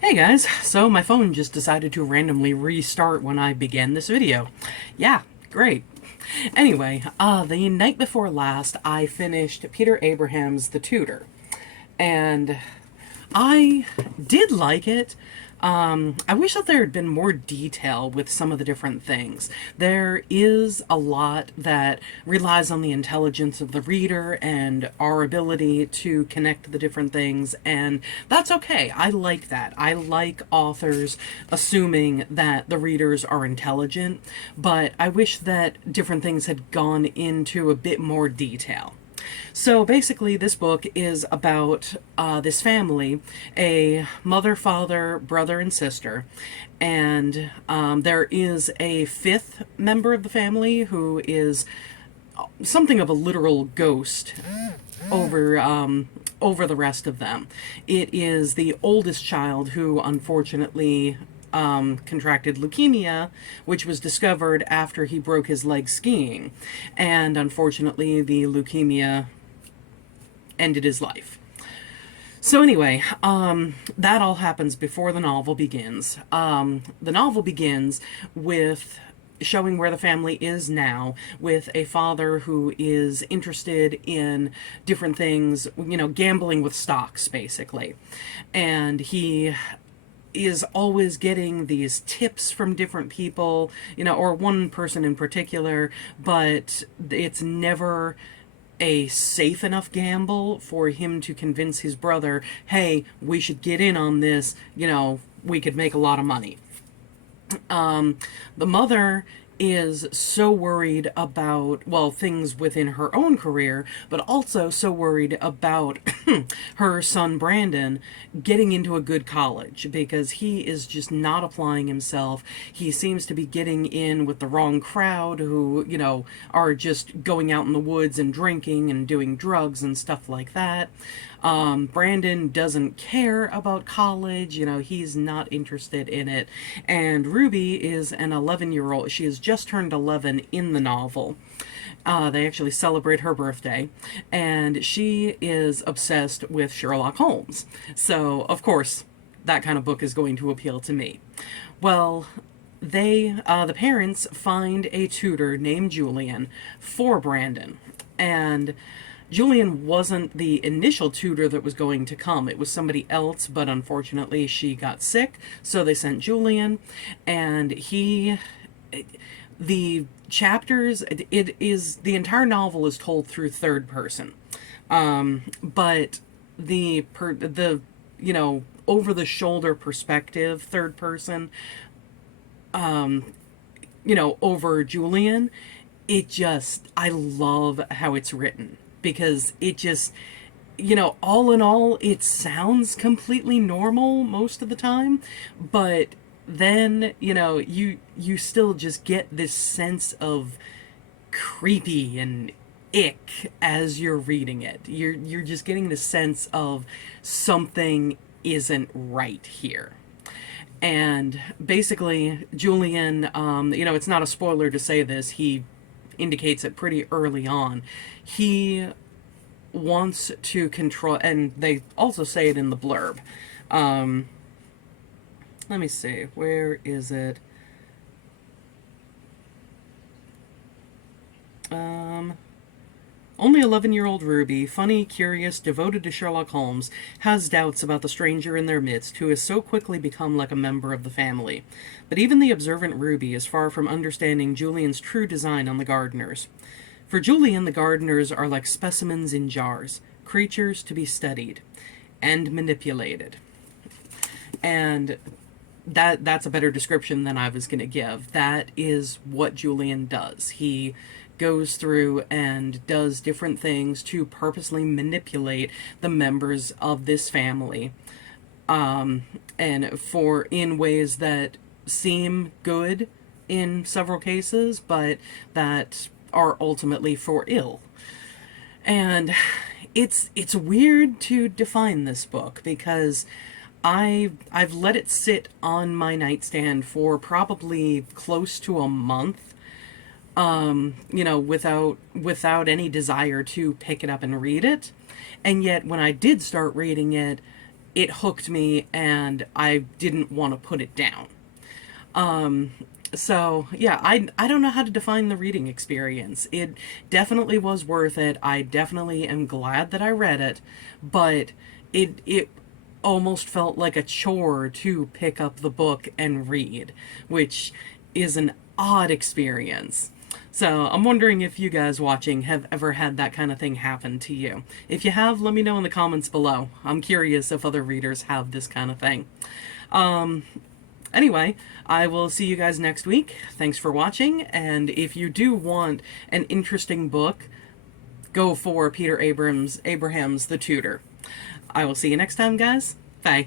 Hey guys, so my phone just decided to randomly restart when I began this video. Yeah, great. Anyway, the night before last, I finished Peter Abraham's The Tutor. And I did like it. I wish that there had been more detail with some of the different things. There is a lot that relies on the intelligence of the reader and our ability to connect the different things, and that's okay. I like that. I like authors assuming that the readers are intelligent, but I wish that different things had gone into a bit more detail. So basically, this book is about this family, a mother, father, brother, and sister. And there is a fifth member of the family who is something of a literal ghost over the rest of them. It is the oldest child who unfortunately contracted leukemia, which was discovered after he broke his leg skiing. And unfortunately, the leukemia ended his life. So anyway, that all happens before the novel begins. The novel begins with showing where the family is now, with a father who is interested in different things, gambling with stocks, basically. And he is always getting these tips from different people, or one person in particular, but it's never a safe enough gamble for him to convince his brother, hey, we should get in on this, we could make a lot of money. The mother is so worried about, well, things within her own career, but also so worried about her son Brandon getting into a good college, because he is just not applying himself. He seems to be getting in with the wrong crowd who, are just going out in the woods and drinking and doing drugs and stuff like that. Brandon doesn't care about college, he's not interested in it. And Ruby is an 11-year-old. She has just turned 11 in the novel. They actually celebrate her birthday, and she is obsessed with Sherlock Holmes. So, of course, that kind of book is going to appeal to me. Well, the parents find a tutor named Julian for Brandon, and Julian wasn't the initial tutor that was going to come. It was somebody else, but unfortunately she got sick, so they sent Julian, and the chapters, the entire novel is told through third person. But the over the shoulder perspective, third person, over Julian, I love how it's written, because it just, all in all, it sounds completely normal most of the time, but then, you still just get this sense of creepy and ick as you're reading it. You're just getting the sense of something isn't right here. And basically, Julian, it's not a spoiler to say this, he indicates it pretty early on. He wants to control, and they also say it in the blurb. Let me see, where is it? Only 11-year-old Ruby, funny, curious, devoted to Sherlock Holmes, has doubts about the stranger in their midst who has so quickly become like a member of the family. But even the observant Ruby is far from understanding Julian's true design on the gardeners. For Julian, the gardeners are like specimens in jars, creatures to be studied and manipulated. And that's a better description than I was going to give. That is what Julian does. He goes through and does different things to purposely manipulate the members of this family, and in ways that seem good in several cases, but that are ultimately for ill. And it's weird to define this book, because I've let it sit on my nightstand for probably close to a month, without any desire to pick it up and read it. And yet when I did start reading it, it hooked me and I didn't want to put it down. So yeah, I don't know how to define the reading experience. It definitely was worth it. I definitely am glad that I read it, but it almost felt like a chore to pick up the book and read, which is an odd experience. So I'm wondering if you guys watching have ever had that kind of thing happen to you. If you have, let me know in the comments below. I'm curious if other readers have this kind of thing. Anyway, I will see you guys next week. Thanks for watching, and if you do want an interesting book, go for Peter Abraham's The Tutor. I will see you next time, guys. Bye.